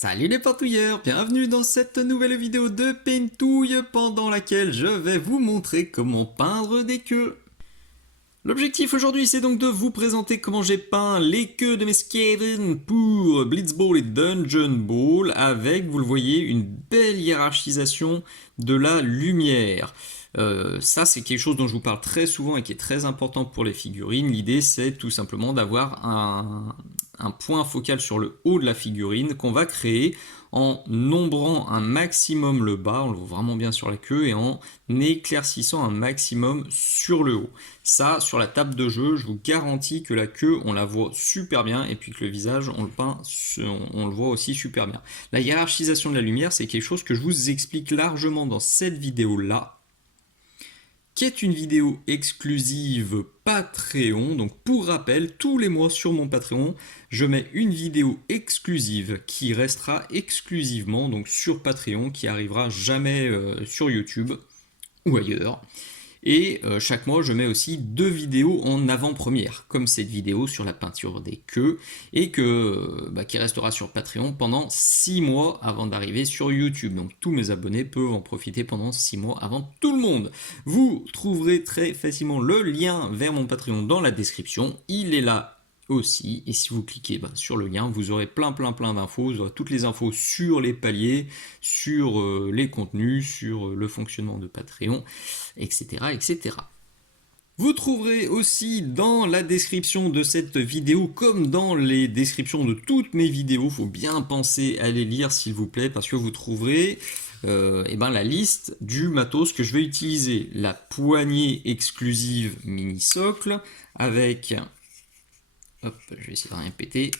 Salut les partouilleurs, bienvenue dans cette nouvelle vidéo de Paintouille pendant laquelle je vais vous montrer comment peindre des queues. L'objectif aujourd'hui c'est donc de vous présenter comment j'ai peint les queues de mes Skaven pour Blitzball et Dungeon Ball avec, vous le voyez, une belle hiérarchisation de la lumière. Ça c'est quelque chose dont je vous parle très souvent et qui est très important pour les figurines. L'idée c'est tout simplement d'avoir un point focal sur le haut de la figurine qu'on va créer en nombrant un maximum le bas, on le voit vraiment bien sur la queue, et en éclaircissant un maximum sur le haut. Ça, sur la table de jeu, je vous garantis que la queue, on la voit super bien, et puis que le visage, on le peint, on le voit aussi super bien. La hiérarchisation de la lumière, c'est quelque chose que je vous explique largement dans cette vidéo-là, qui est une vidéo exclusive Patreon. Donc pour rappel, tous les mois sur mon Patreon, je mets une vidéo exclusive qui restera exclusivement donc sur Patreon, qui arrivera jamais sur YouTube ou ailleurs. Et chaque mois, je mets aussi 2 vidéos en avant-première, comme cette vidéo sur la peinture des queues, et qui restera sur Patreon pendant 6 mois avant d'arriver sur YouTube. Donc tous mes abonnés peuvent en profiter pendant 6 mois avant tout le monde. Vous trouverez très facilement le lien vers mon Patreon dans la description. Il est là aussi, et si vous cliquez sur le lien, vous aurez plein d'infos, vous aurez toutes les infos sur les paliers, sur les contenus, sur le fonctionnement de Patreon, etc. Vous trouverez aussi dans la description de cette vidéo, comme dans les descriptions de toutes mes vidéos, il faut bien penser à les lire s'il vous plaît, parce que vous trouverez la liste du matos que je vais utiliser. La poignée exclusive mini socle avec... Hop, je vais essayer de rien péter.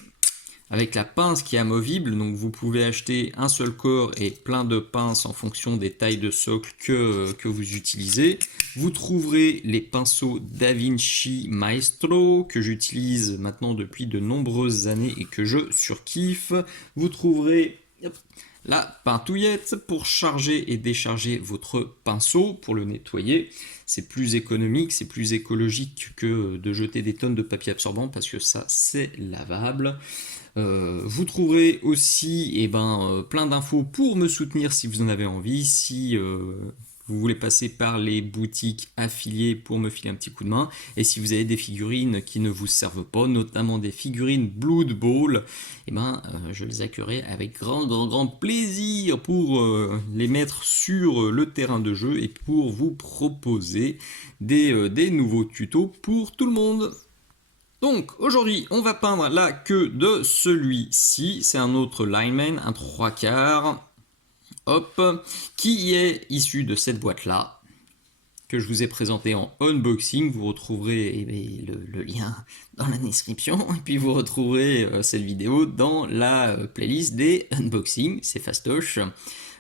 Avec la pince qui est amovible, donc vous pouvez acheter un seul corps et plein de pinces en fonction des tailles de socle que vous utilisez. Vous trouverez les pinceaux DaVinci Maestro que j'utilise maintenant depuis de nombreuses années et que je surkiffe. Vous trouverez la peintouillette pour charger et décharger votre pinceau, pour le nettoyer. C'est plus économique, c'est plus écologique que de jeter des tonnes de papier absorbant parce que ça c'est lavable. Vous trouverez aussi plein d'infos pour me soutenir si vous en avez envie, si vous voulez passer par les boutiques affiliées pour me filer un petit coup de main, et si vous avez des figurines qui ne vous servent pas, notamment des figurines Blood Bowl, je les accueillerai avec grand plaisir pour les mettre sur le terrain de jeu et pour vous proposer des nouveaux tutos pour tout le monde. Donc aujourd'hui on va peindre la queue de celui-ci, c'est un autre lineman, un 3/4, hop, qui est issu de cette boîte-là, que je vous ai présenté en unboxing. Vous retrouverez le lien dans la description, et puis vous retrouverez cette vidéo dans la playlist des unboxings, c'est fastoche.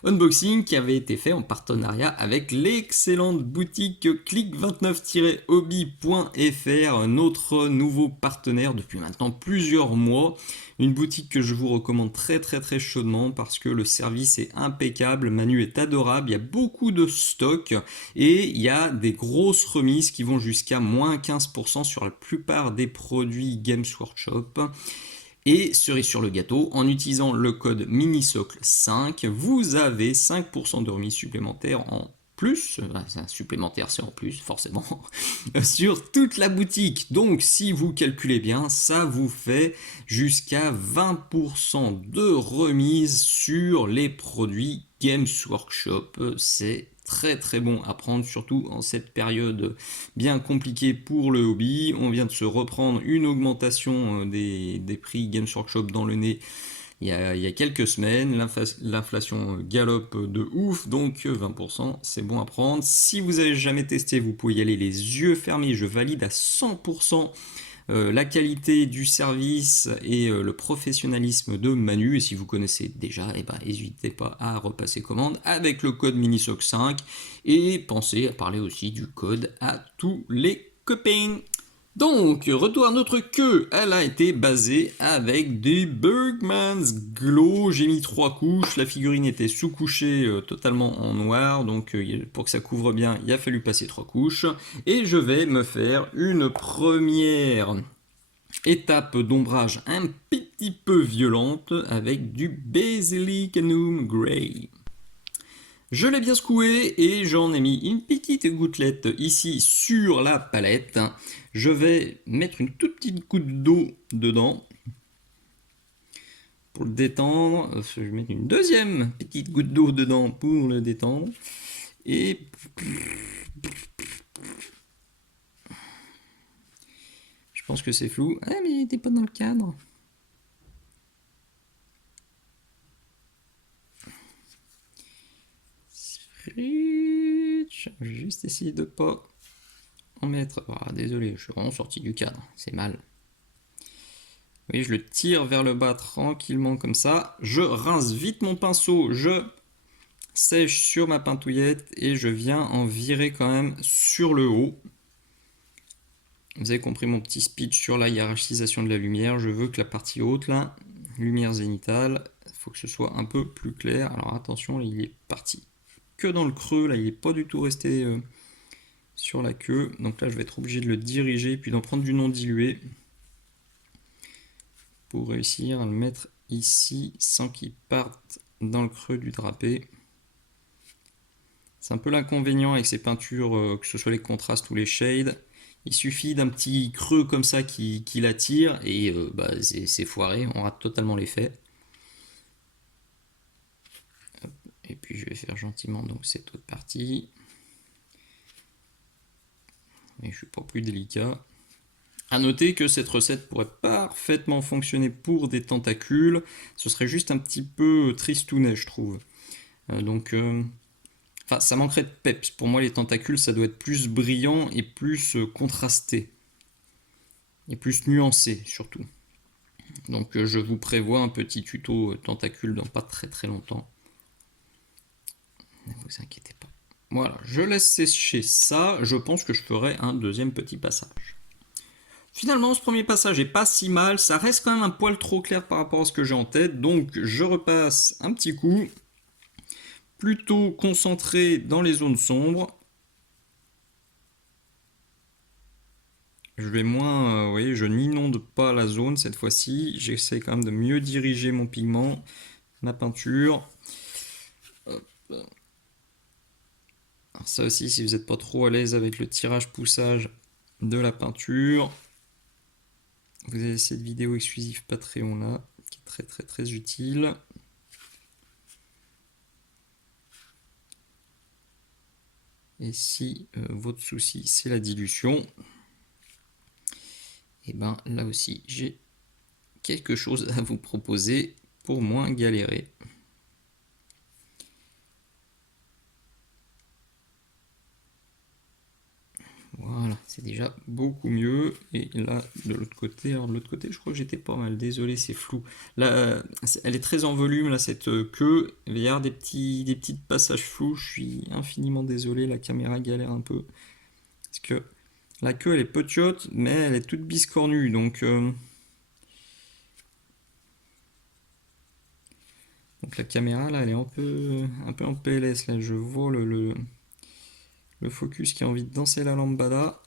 Unboxing qui avait été fait en partenariat avec l'excellente boutique click29-hobby.fr, notre nouveau partenaire depuis maintenant plusieurs mois. Une boutique que je vous recommande très chaudement parce que le service est impeccable, Manu est adorable, il y a beaucoup de stock et il y a des grosses remises qui vont jusqu'à moins 15% sur la plupart des produits Games Workshop. Et cerise sur le gâteau, en utilisant le code MINISOCLE5, vous avez 5% de remise supplémentaire en plus, supplémentaire c'est en plus forcément, sur toute la boutique. Donc si vous calculez bien, ça vous fait jusqu'à 20% de remise sur les produits Games Workshop. C'est très bon à prendre, surtout en cette période bien compliquée pour le hobby. On vient de se reprendre une augmentation des prix Games Workshop dans le nez il y a quelques semaines. L'inflation galope de ouf, donc 20% c'est bon à prendre. Si vous n'avez jamais testé, vous pouvez y aller les yeux fermés, je valide à 100% la qualité du service et le professionnalisme de Manu. Et si vous connaissez déjà, n'hésitez pas à repasser commande avec le code MINISOC5 et pensez à parler aussi du code à tous les copains. Donc, retour à notre queue, elle a été basée avec des Bergmans Glow, j'ai mis 3 couches, la figurine était sous-couchée totalement en noir, donc pour que ça couvre bien, il a fallu passer 3 couches, et je vais me faire une première étape d'ombrage un petit peu violente avec du Basilicanum Grey. Je l'ai bien secoué et j'en ai mis une petite gouttelette ici sur la palette. Je vais mettre une toute petite goutte d'eau dedans pour le détendre. Je vais mettre une deuxième petite goutte d'eau dedans pour le détendre. Et je pense que c'est flou. Ah mais il n'était pas dans le cadre. Je vais juste essayer de pas en mettre. Ah, désolé, je suis vraiment sorti du cadre. C'est mal. Oui, je le tire vers le bas tranquillement comme ça. Je rince vite mon pinceau. Je sèche sur ma pintouillette et je viens en virer quand même sur le haut. Vous avez compris mon petit speech sur la hiérarchisation de la lumière. Je veux que la partie haute, là, lumière zénitale, il faut que ce soit un peu plus clair. Alors attention, là, il est parti que dans le creux. Là, il n'est pas du tout resté sur la queue. Donc là, je vais être obligé de le diriger puis d'en prendre du non dilué pour réussir à le mettre ici sans qu'il parte dans le creux du drapé. C'est un peu l'inconvénient avec ces peintures, que ce soit les contrastes ou les shades. Il suffit d'un petit creux comme ça qui l'attire et c'est foiré, on rate totalement l'effet. Et puis je vais faire gentiment donc cette autre partie. Et je suis pas plus délicat. A noter que cette recette pourrait parfaitement fonctionner pour des tentacules. Ce serait juste un petit peu tristounet, je trouve. Enfin, ça manquerait de peps. Pour moi, les tentacules, ça doit être plus brillant et plus contrasté. Et plus nuancé, surtout. Donc, je vous prévois un petit tuto tentacule dans pas très très longtemps. Ne vous inquiétez pas. Voilà, je laisse sécher ça. Je pense que je ferai un deuxième petit passage. Finalement, ce premier passage est pas si mal. Ça reste quand même un poil trop clair par rapport à ce que j'ai en tête. Donc, je repasse un petit coup. Plutôt concentré dans les zones sombres. Je vais moins, vous voyez, je n'inonde pas la zone cette fois-ci. J'essaie quand même de mieux diriger mon pigment, ma peinture. Hop. Alors ça aussi, si vous n'êtes pas trop à l'aise avec le tirage-poussage de la peinture, vous avez cette vidéo exclusive Patreon là, qui est très très très utile. Et si votre souci c'est la dilution, et ben là aussi j'ai quelque chose à vous proposer pour moins galérer. Voilà, c'est déjà beaucoup mieux. Et là, de l'autre côté, alors de l'autre côté, je crois que j'étais pas mal. Désolé, c'est flou. Là, elle est très en volume, là, cette queue. Il va y avoir des petits passages flous. Je suis infiniment désolé, la caméra galère un peu. Parce que la queue, elle est petite, mais elle est toute biscornue. Donc la caméra, là, elle est un peu en PLS. Là, je vois le focus qui a envie de danser la lambada.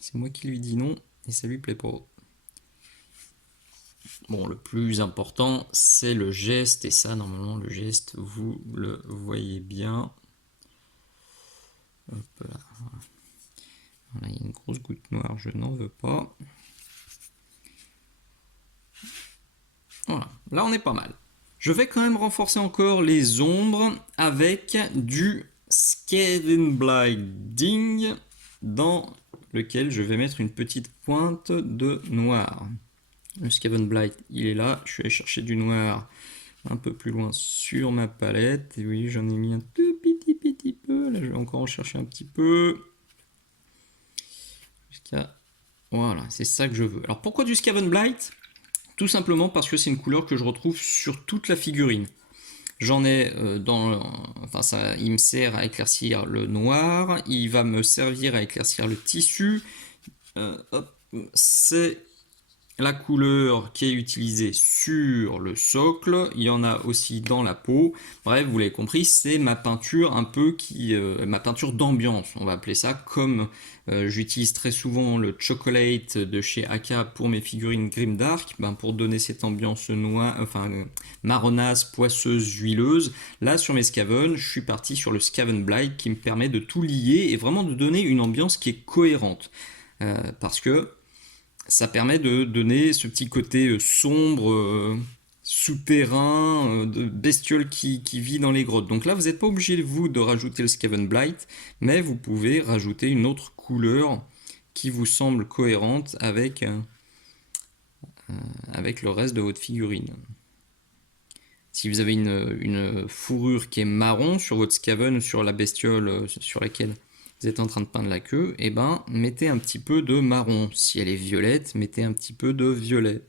C'est moi qui lui dis non et ça lui plaît pas. Bon, le plus important, c'est le geste. Et ça, normalement, le geste, vous le voyez bien. Hop là. Voilà, il y a une grosse goutte noire, je n'en veux pas. Voilà, là on est pas mal. Je vais quand même renforcer encore les ombres avec du Scaven Blinding dans lequel je vais mettre une petite pointe de noir. Le Scaven Blight, il est là. Je suis allé chercher du noir un peu plus loin sur ma palette. Et oui, j'en ai mis un tout petit peu. Là, je vais encore en chercher un petit peu. Jusqu'à... Voilà, c'est ça que je veux. Alors, pourquoi du Scaven Blight? Tout simplement parce que c'est une couleur que je retrouve sur toute la figurine. J'en ai enfin ça, il me sert à éclaircir le noir, il va me servir à éclaircir le tissu. C'est la couleur qui est utilisée sur le socle, il y en a aussi dans la peau. Bref, vous l'avez compris, c'est ma peinture un peu ma peinture d'ambiance, on va appeler ça, comme j'utilise très souvent le Chocolate de chez Aka pour mes figurines Grimdark, pour donner cette ambiance marronasse, poisseuse, huileuse. Là, sur mes Skaven, je suis parti sur le Skaven Blight qui me permet de tout lier et vraiment de donner une ambiance qui est cohérente. Parce que ça permet de donner ce petit côté sombre, souterrain, de bestiole qui vit dans les grottes. Donc là, vous n'êtes pas obligé, vous, de rajouter le Skaven Blight, mais vous pouvez rajouter une autre couleur qui vous semble cohérente avec le reste de votre figurine. Si vous avez une fourrure qui est marron sur votre Skaven ou sur la bestiole sur laquelle vous êtes en train de peindre la queue, et mettez un petit peu de marron. Si elle est violette, mettez un petit peu de violet.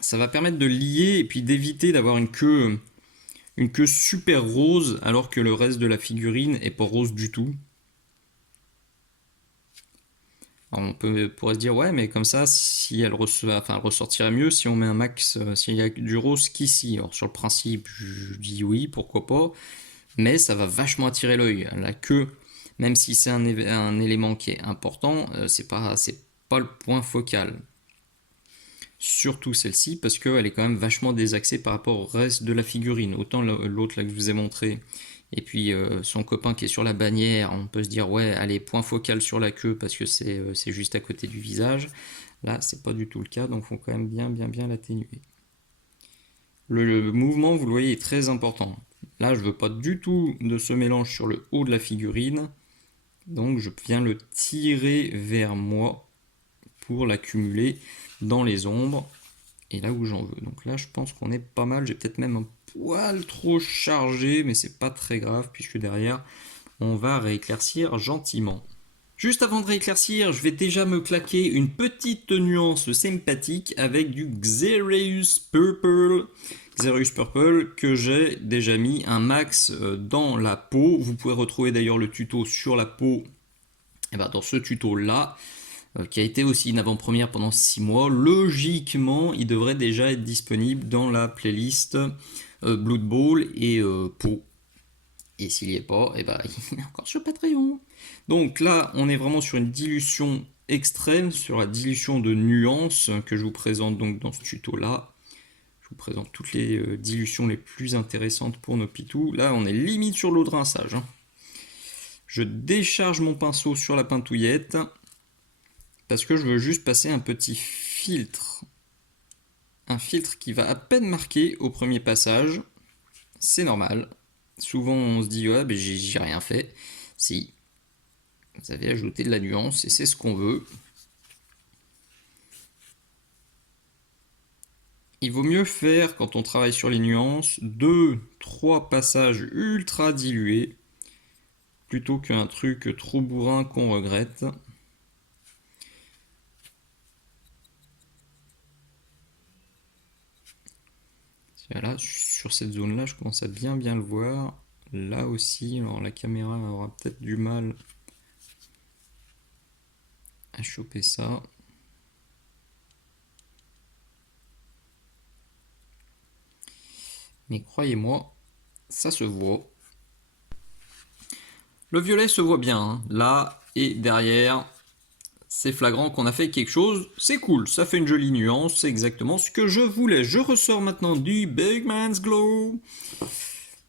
Ça va permettre de lier et puis d'éviter d'avoir une queue super rose alors que le reste de la figurine est pas rose du tout. Alors on pourrait se dire ouais, mais comme ça, si elle ressortirait mieux si on met un max, s'il y a du rose qu'ici. Alors sur le principe, je dis oui, pourquoi pas, mais ça va vachement attirer l'œil. La queue, même si c'est un élément qui est important, c'est pas le point focal. Surtout celle-ci, parce qu'elle est quand même vachement désaxée par rapport au reste de la figurine. Autant l'autre là que je vous ai montré, et puis son copain qui est sur la bannière, on peut se dire ouais, allez, point focal sur la queue parce que c'est juste à côté du visage. Là, c'est pas du tout le cas, donc il faut quand même bien l'atténuer. Le mouvement, vous le voyez, est très important. Là, je veux pas du tout de ce mélange sur le haut de la figurine, donc je viens le tirer vers moi pour l'accumuler dans les ombres et là où j'en veux. Donc là, je pense qu'on est pas mal. J'ai peut-être même un poil trop chargé, mais c'est pas très grave puisque derrière, on va rééclaircir gentiment. Juste avant de rééclaircir, je vais déjà me claquer une petite nuance sympathique avec du Xeraeus Purple. Xeraeus Purple que j'ai déjà mis un max dans la peau. Vous pouvez retrouver d'ailleurs le tuto sur la peau dans ce tuto là qui a été aussi une avant-première pendant 6 mois. Logiquement, il devrait déjà être disponible dans la playlist Blood Bowl et peau. Et s'il n'y est pas, il est encore sur Patreon. Donc là, on est vraiment sur une dilution extrême, sur la dilution de nuances que je vous présente donc dans ce tuto-là. Je vous présente toutes les dilutions les plus intéressantes pour nos pitous. Là, on est limite sur l'eau de rinçage. Je décharge mon pinceau sur la pintouillette parce que je veux juste passer un petit filtre. Un filtre qui va à peine marquer au premier passage. C'est normal. Souvent, on se dit, ouais, mais j'ai rien fait. Si, vous avez ajouté de la nuance et c'est ce qu'on veut. Il vaut mieux faire, quand on travaille sur les nuances, 2-3 passages ultra dilués, plutôt qu'un truc trop bourrin qu'on regrette. Voilà, sur cette zone-là, je commence à bien le voir. Là aussi, alors la caméra aura peut-être du mal à choper ça. Mais croyez-moi, ça se voit. Le violet se voit bien, hein. Là et derrière, c'est flagrant qu'on a fait quelque chose, c'est cool, ça fait une jolie nuance, c'est exactement ce que je voulais. Je ressors maintenant du Bugman's Glow.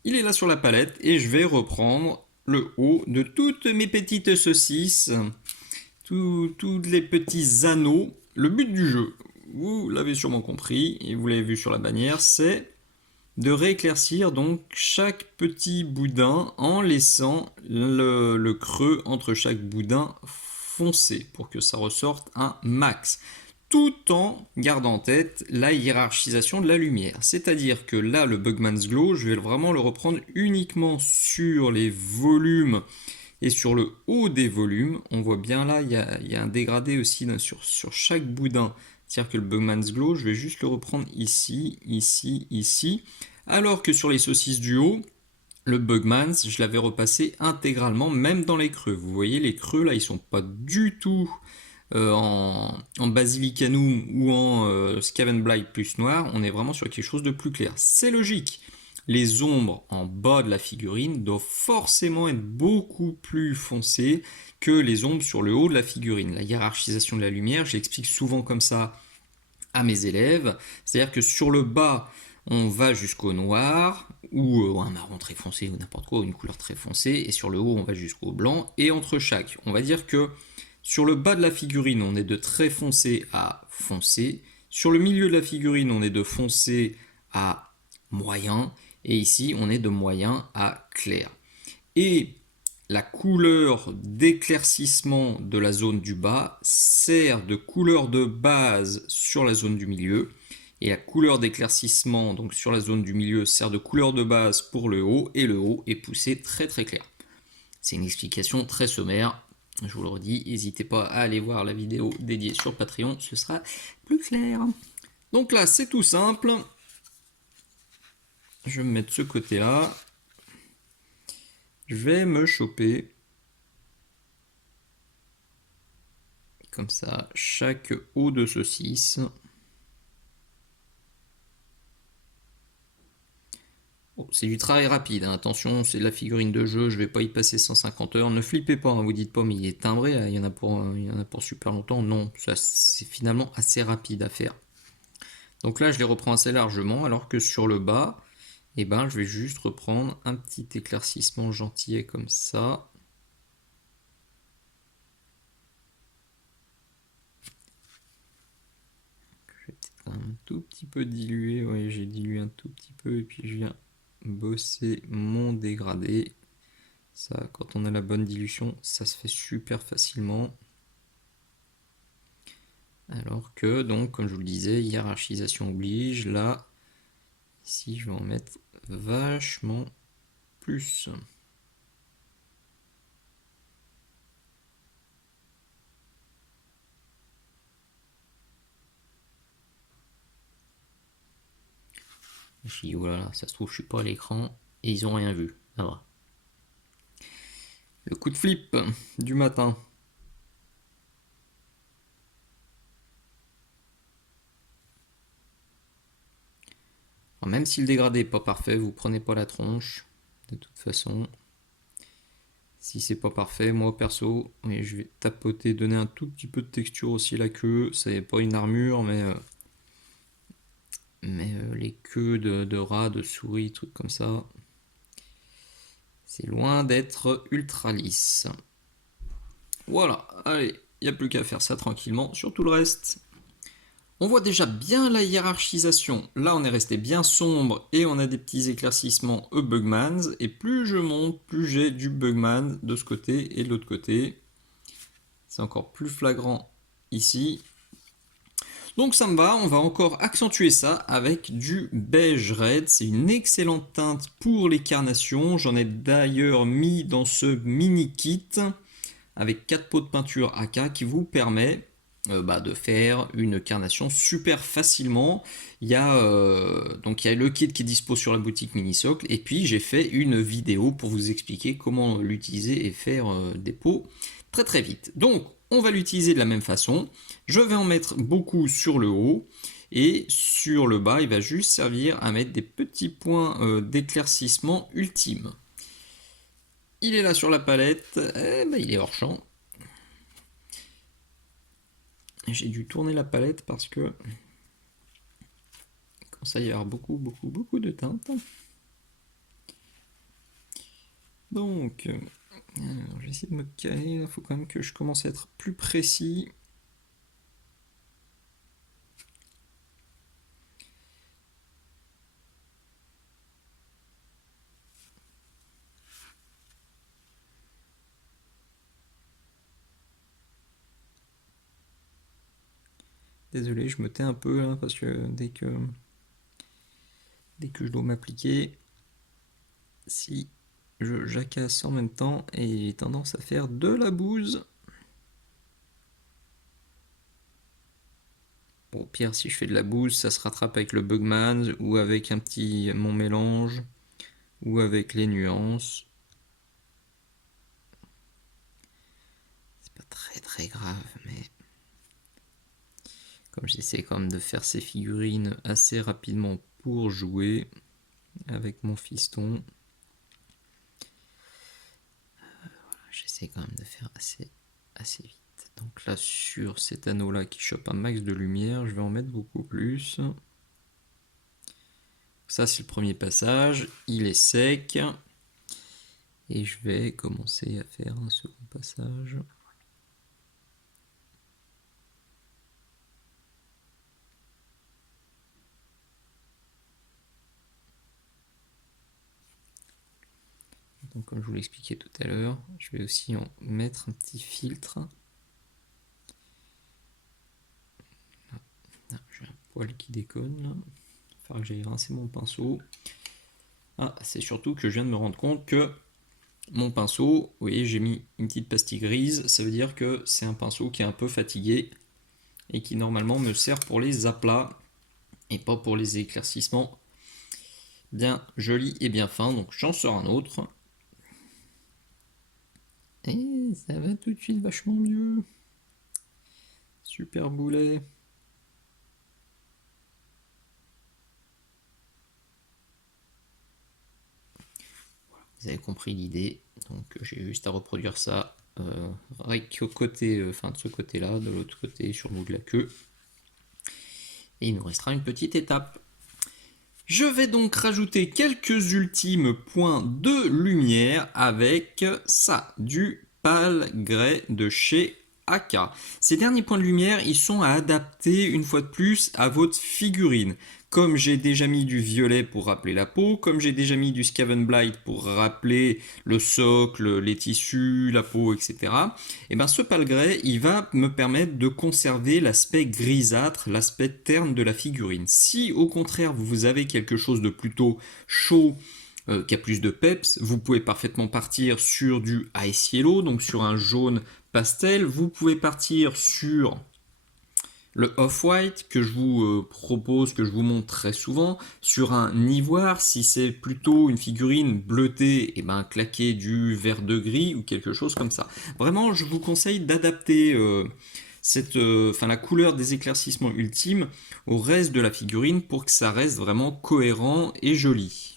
Il est là sur la palette et je vais reprendre le haut de toutes mes petites saucisses, tous les petits anneaux. Le but du jeu, vous l'avez sûrement compris et vous l'avez vu sur la bannière, c'est de rééclaircir donc chaque petit boudin en laissant le creux entre chaque boudin foncé pour que ça ressorte un max, tout en gardant en tête la hiérarchisation de la lumière. C'est-à-dire que là, le Bugman's Glow, je vais vraiment le reprendre uniquement sur les volumes et sur le haut des volumes. On voit bien là, il y a un dégradé aussi sur chaque boudin. C'est-à-dire que le Bugman's Glow, je vais juste le reprendre ici, ici, ici. Alors que sur les saucisses du haut, le Bugmans, je l'avais repassé intégralement, même dans les creux. Vous voyez, les creux là, ils sont pas du tout en Basilicanum ou en Skavenblight plus noir. On est vraiment sur quelque chose de plus clair. C'est logique. Les ombres en bas de la figurine doivent forcément être beaucoup plus foncées que les ombres sur le haut de la figurine. La hiérarchisation de la lumière, je l'explique souvent comme ça à mes élèves. C'est-à-dire que sur le bas, on va jusqu'au noir, ou un marron très foncé, ou n'importe quoi, ou une couleur très foncée, et sur le haut, on va jusqu'au blanc, et entre chaque, on va dire que sur le bas de la figurine, on est de très foncé à foncé, sur le milieu de la figurine, on est de foncé à moyen, et ici, on est de moyen à clair. Et la couleur d'éclaircissement de la zone du bas sert de couleur de base sur la zone du milieu. Et la couleur d'éclaircissement donc sur la zone du milieu sert de couleur de base pour le haut. Et le haut est poussé très très clair. C'est une explication très sommaire. Je vous le redis, n'hésitez pas à aller voir la vidéo dédiée sur Patreon, ce sera plus clair. Donc là, c'est tout simple. Je vais me mettre ce côté-là. Je vais me choper comme ça chaque haut de saucisse. Bon, c'est du travail rapide, hein. Attention, c'est de la figurine de jeu, je vais pas y passer 150 heures. Ne flippez pas, hein, vous dites pas mais il est timbré, il y en a pour super longtemps. Non, ça c'est finalement assez rapide à faire. Donc là, je les reprends assez largement, alors que sur le bas, eh ben, je vais juste reprendre un petit éclaircissement gentillet comme ça. Je vais peut-être un tout petit peu diluer, ouais, j'ai dilué un tout petit peu, et puis je viens bosser mon dégradé. Ça, quand on a la bonne dilution, ça se fait super facilement. Alors que, donc, comme je vous le disais, hiérarchisation oblige. Là, ici, je vais en mettre vachement plus. Je dis, oh là là, ça se trouve, je suis pas à l'écran et ils ont rien vu. Ça va. Le coup de flip du matin. Alors, même si le dégradé n'est pas parfait, vous prenez pas la tronche. De toute façon, si c'est pas parfait, moi perso, je vais tapoter, donner un tout petit peu de texture aussi à la queue. Ça n'est pas une armure, mais les queues de rats, de souris, trucs comme ça, c'est loin d'être ultra lisse. Voilà, allez, il n'y a plus qu'à faire ça tranquillement sur tout le reste. On voit déjà bien la hiérarchisation. Là, on est resté bien sombre et on a des petits éclaircissements Bugmans. Et plus je monte, plus j'ai du Bugman de ce côté et de l'autre côté. C'est encore plus flagrant ici. Donc ça me va, on va encore accentuer ça avec du beige red. C'est une excellente teinte pour les carnations. J'en ai d'ailleurs mis dans ce mini kit avec 4 pots de peinture AK qui vous permet de faire une carnation super facilement. Il y a le kit qui est dispo sur la boutique Minisocle et puis j'ai fait une vidéo pour vous expliquer comment l'utiliser et faire des pots très très vite. Donc on va l'utiliser de la même façon. Je vais en mettre beaucoup sur le haut et sur le bas il va juste servir à mettre des petits points d'éclaircissement ultime. Il est là sur la palette, il est hors champ. J'ai dû tourner la palette parce que quand ça y avoir beaucoup de teintes. Donc, alors, je vais essayer de me caler, il faut quand même que je commence à être plus précis. Désolé, je me tais un peu là, parce que dès que je dois m'appliquer, si je jacasse en même temps, et j'ai tendance à faire de la bouse. Bon, au pire, si je fais de la bouse, ça se rattrape avec le Bugman ou avec mon mélange. ou avec les nuances. C'est pas très grave, mais comme j'essaie quand même de faire ces figurines assez rapidement pour jouer avec mon fiston, j'essaie quand même de faire assez vite. Donc là, sur cet anneau là qui chope un max de lumière, je vais en mettre beaucoup plus. Ça, c'est le premier passage, il est sec. Et je vais commencer à faire un second passage. Donc, comme je vous l'expliquais tout à l'heure, je vais aussi en mettre un petit filtre. Ah, j'ai un poil qui déconne là. Il va falloir que j'aille rincer mon pinceau. Ah, c'est surtout que je viens de me rendre compte que mon pinceau, vous voyez, j'ai mis une petite pastille grise. Ça veut dire que c'est un pinceau qui est un peu fatigué et qui normalement me sert pour les aplats et pas pour les éclaircissements bien joli et bien fin. Donc j'en sors un autre. Et ça va tout de suite vachement mieux. Super boulet. Vous avez compris l'idée. Donc j'ai juste à reproduire ça au côté, enfin de ce côté-là, de l'autre côté, sur le bout de la queue. Et il nous restera une petite étape. Je vais donc rajouter quelques ultimes points de lumière avec ça, du pâle grès de chez AK. Ces derniers points de lumière, ils sont à adapter une fois de plus à votre figurine. Comme j'ai déjà mis du violet pour rappeler la peau, comme j'ai déjà mis du Skaven Blight pour rappeler le socle, les tissus, la peau, etc. Et bien ce pâle grès, il va me permettre de conserver l'aspect grisâtre, l'aspect terne de la figurine. Si au contraire vous avez quelque chose de plutôt chaud, qui a plus de peps, vous pouvez parfaitement partir sur du Ice Yellow, donc sur un jaune pastel. Vous pouvez partir sur le off-white que je vous propose, que je vous montre très souvent, sur un ivoire. Si c'est plutôt une figurine bleutée, et ben claquer du vert de gris ou quelque chose comme ça. Vraiment, je vous conseille d'adapter la couleur des éclaircissements ultimes au reste de la figurine pour que ça reste vraiment cohérent et joli.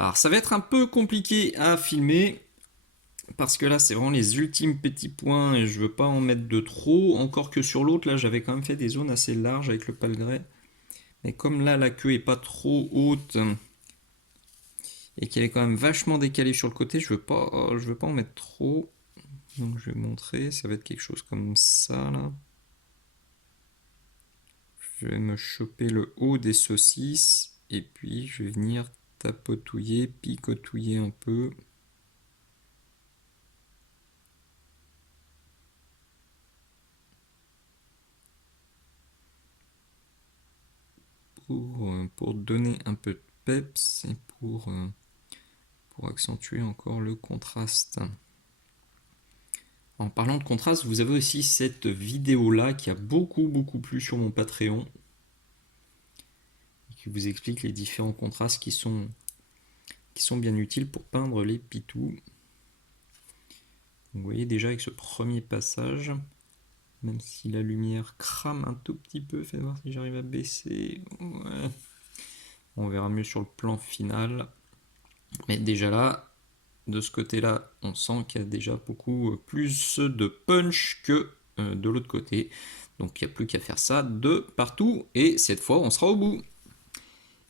Alors ça va être un peu compliqué à filmer parce que là c'est vraiment les ultimes petits points et je veux pas en mettre de trop, encore que sur l'autre là j'avais quand même fait des zones assez larges avec le pâle grès, mais comme là la queue est pas trop haute et qu'elle est quand même vachement décalée sur le côté, je veux pas en mettre trop, donc je vais montrer, ça va être quelque chose comme ça là. Je vais me choper le haut des saucisses et puis je vais venir tapotouiller, picotouiller un peu. Pour donner un peu de peps et pour accentuer encore le contraste. En parlant de contraste, vous avez aussi cette vidéo là qui a beaucoup plu sur mon Patreon et qui vous explique les différents contrastes qui sont bien utiles pour peindre les pitous. Vous voyez déjà avec ce premier passage, même si la lumière crame un tout petit peu, faites voir si j'arrive à baisser. Ouais. On verra mieux sur le plan final. Mais déjà là, de ce côté-là, on sent qu'il y a déjà beaucoup plus de punch que de l'autre côté. Donc il n'y a plus qu'à faire ça de partout. Et cette fois, on sera au bout.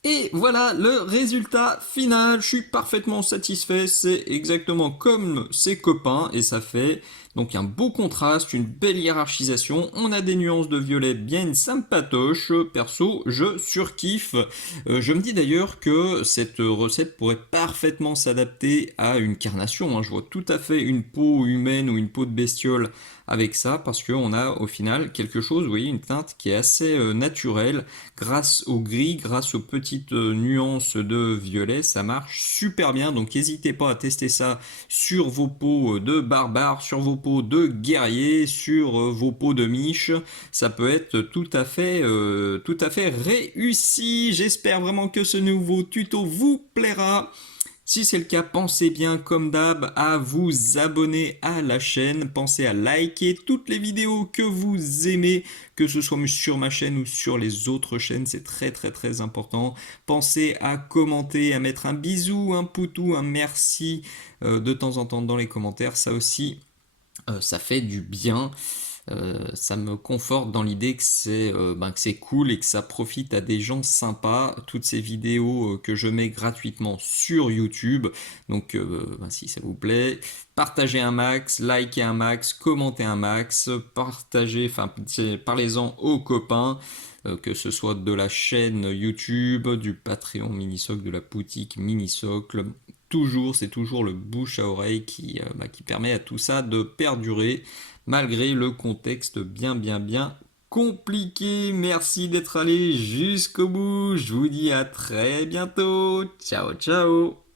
Et voilà le résultat final, je suis parfaitement satisfait, c'est exactement comme ses copains et ça fait donc un beau contraste, une belle hiérarchisation, on a des nuances de violet bien sympatoches, perso je surkiffe. Je me dis d'ailleurs que cette recette pourrait parfaitement s'adapter à une carnation, je vois tout à fait une peau humaine ou une peau de bestiole avec ça parce qu'on a au final quelque chose, vous voyez, une teinte qui est assez naturelle grâce au gris, grâce aux petites nuances de violet, ça marche super bien, donc n'hésitez pas à tester ça sur vos peaux de barbares, sur vos pots de guerrier, sur vos pots de miche. Ça peut être tout à fait réussi. J'espère vraiment que ce nouveau tuto vous plaira. Si c'est le cas, pensez bien, comme d'hab, à vous abonner à la chaîne. Pensez à liker toutes les vidéos que vous aimez, que ce soit sur ma chaîne ou sur les autres chaînes. C'est très important. Pensez à commenter, à mettre un bisou, un poutou, un merci de temps en temps dans les commentaires. Ça aussi, ça fait du bien. Ça me conforte dans l'idée que c'est cool et que ça profite à des gens sympas, toutes ces vidéos que je mets gratuitement sur YouTube. Donc si ça vous plaît, partagez un max, likez un max, commentez un max, parlez-en aux copains. Que ce soit de la chaîne YouTube, du Patreon Minisocle, de la boutique Minisocle, c'est toujours le bouche à oreille qui permet à tout ça de perdurer malgré le contexte bien compliqué. Merci d'être allé jusqu'au bout. Je vous dis à très bientôt. Ciao.